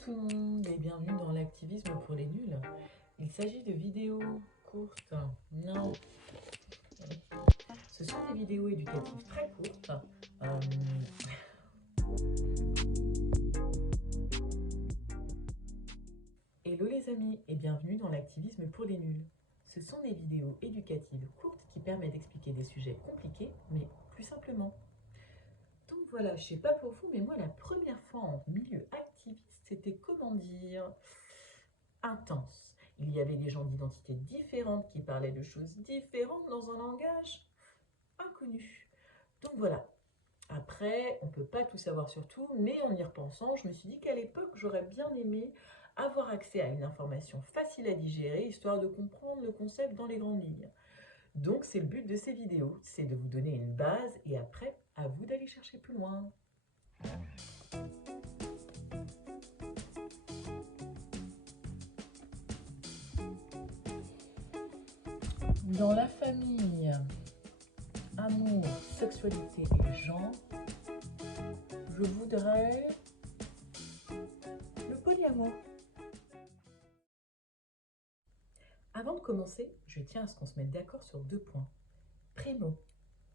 tout le monde et bienvenue dans l'activisme pour les nuls. Il s'agit de vidéos courtes. Non, ce sont des vidéos éducatives très courtes. Hello les amis et bienvenue dans l'activisme pour les nuls. Ce sont des vidéos éducatives courtes qui permettent d'expliquer des sujets compliqués mais plus simplement. Donc voilà, je sais pas pour vous, mais moi la première fois en milieu activiste, c'était comment dire intense. Il y avait des gens d'identités différentes qui parlaient de choses différentes dans un langage inconnu. Donc voilà. Après, on ne peut pas tout savoir sur tout, mais en y repensant, je me suis dit qu'à l'époque, j'aurais bien aimé avoir accès à une information facile à digérer, histoire de comprendre le concept dans les grandes lignes. Donc c'est le but de ces vidéos, c'est de vous donner une base et après, à vous d'aller chercher plus loin. Dans la famille, amour, sexualité et genre, je voudrais le polyamour. Avant de commencer, je tiens à ce qu'on se mette d'accord sur 2 points. Primo,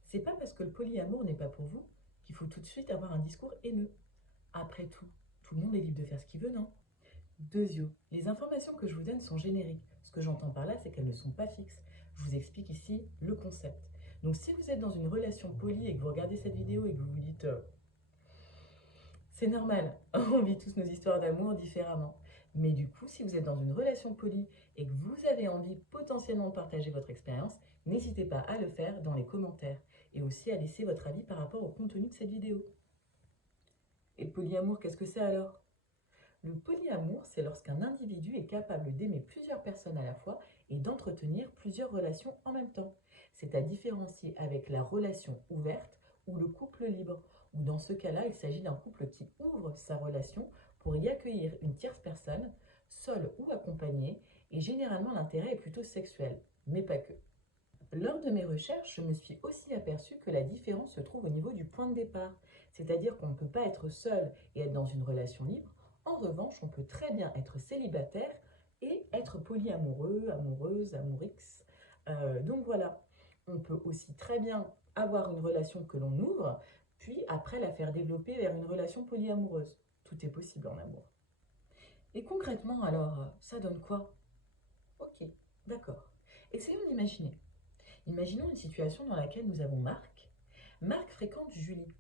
c'est pas parce que le polyamour n'est pas pour vous qu'il faut tout de suite avoir un discours haineux. Après tout le monde est libre de faire ce qu'il veut, non? Deuxio, les informations que je vous donne sont génériques. Ce que j'entends par là, c'est qu'elles ne sont pas fixes. Je vous explique ici le concept. Donc si vous êtes dans une relation polie et que vous regardez cette vidéo et que vous vous dites c'est normal, on vit tous nos histoires d'amour différemment. Mais du coup, si vous êtes dans une relation polie et que vous avez envie potentiellement de partager votre expérience, n'hésitez pas à le faire dans les commentaires et aussi à laisser votre avis par rapport au contenu de cette vidéo. Et le polyamour, qu'est-ce que c'est alors? Le polyamour, c'est lorsqu'un individu est capable d'aimer plusieurs personnes à la fois et d'entretenir plusieurs relations en même temps. C'est à différencier avec la relation ouverte ou le couple libre, où dans ce cas-là, il s'agit d'un couple qui ouvre sa relation pour y accueillir une tierce personne, seule ou accompagnée, et généralement l'intérêt est plutôt sexuel, mais pas que. Lors de mes recherches, je me suis aussi aperçue que la différence se trouve au niveau du point de départ, c'est-à-dire qu'on ne peut pas être seul et être dans une relation libre. En revanche, on peut très bien être célibataire et être polyamoureux, amoureuse, amourix. Donc voilà, on peut aussi très bien avoir une relation que l'on ouvre, puis après la faire développer vers une relation polyamoureuse. Tout est possible en amour. Et concrètement, alors, ça donne quoi? Ok, d'accord. Essayons d'imaginer. Imaginons une situation dans laquelle nous avons Marc. Marc fréquente Julie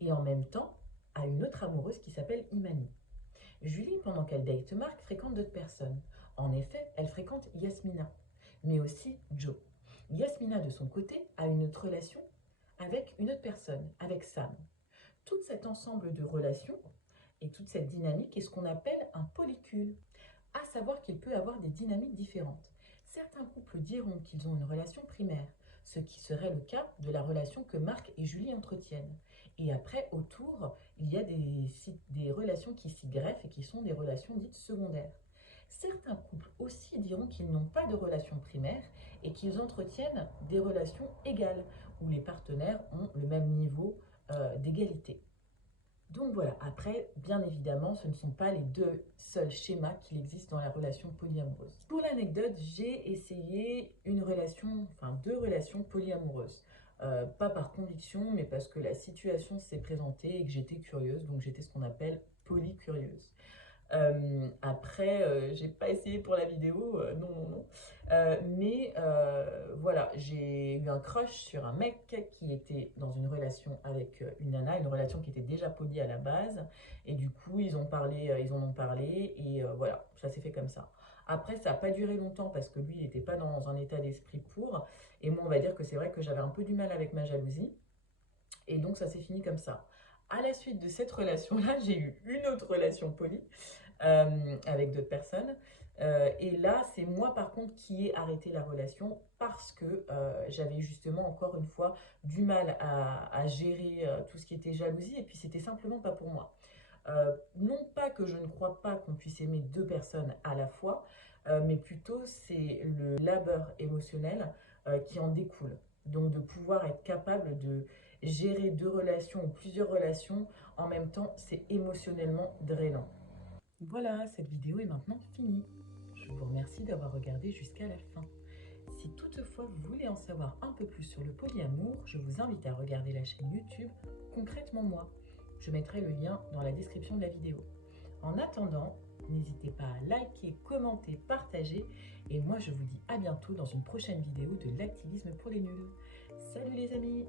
et en même temps a une autre amoureuse qui s'appelle Imani. Julie, pendant qu'elle date Marc, fréquente d'autres personnes. En effet, elle fréquente Yasmina, mais aussi Joe. Yasmina, de son côté, a une autre relation avec une autre personne, avec Sam. Tout cet ensemble de relations et toute cette dynamique est ce qu'on appelle un polycule, à savoir qu'il peut avoir des dynamiques différentes. Certains couples diront qu'ils ont une relation primaire, ce qui serait le cas de la relation que Marc et Julie entretiennent. Et après, autour, il y a des relations qui s'y greffent et qui sont des relations dites secondaires. Certains couples aussi diront qu'ils n'ont pas de relation primaire et qu'ils entretiennent des relations égales, où les partenaires ont le même niveau d'égalité. Donc voilà, après, bien évidemment, ce ne sont pas les deux seuls schémas qu'il existe dans la relation polyamoureuse. Pour l'anecdote, j'ai essayé deux relations polyamoureuses. Pas par conviction, mais parce que la situation s'est présentée et que j'étais curieuse, donc j'étais ce qu'on appelle polycurieuse. Après, j'ai pas essayé pour la vidéo, non. Mais voilà, j'ai eu un crush sur un mec qui était dans une relation avec une nana, une relation qui était déjà polie à la base. Et du coup, ils en ont parlé et voilà, ça s'est fait comme ça. Après, ça n'a pas duré longtemps parce que lui, il n'était pas dans un état d'esprit pour. Et moi, on va dire que c'est vrai que j'avais un peu du mal avec ma jalousie. Et donc, ça s'est fini comme ça. À la suite de cette relation-là, j'ai eu une autre relation polie avec d'autres personnes. Et là, c'est moi par contre qui ai arrêté la relation parce que j'avais justement encore une fois du mal à gérer tout ce qui était jalousie et puis c'était simplement pas pour moi. Non pas que je ne crois pas qu'on puisse aimer deux personnes à la fois, mais plutôt c'est le labeur émotionnel qui en découle. Donc de pouvoir être capable de gérer deux relations ou plusieurs relations en même temps, c'est émotionnellement drainant. Voilà, cette vidéo est maintenant finie. Je vous remercie d'avoir regardé jusqu'à la fin. Si toutefois vous voulez en savoir un peu plus sur le polyamour, je vous invite à regarder la chaîne YouTube Concrètement Moi. Je mettrai le lien dans la description de la vidéo. En attendant, n'hésitez pas à liker, commenter, partager et moi je vous dis à bientôt dans une prochaine vidéo de l'activisme pour les nuls. Salut les amis!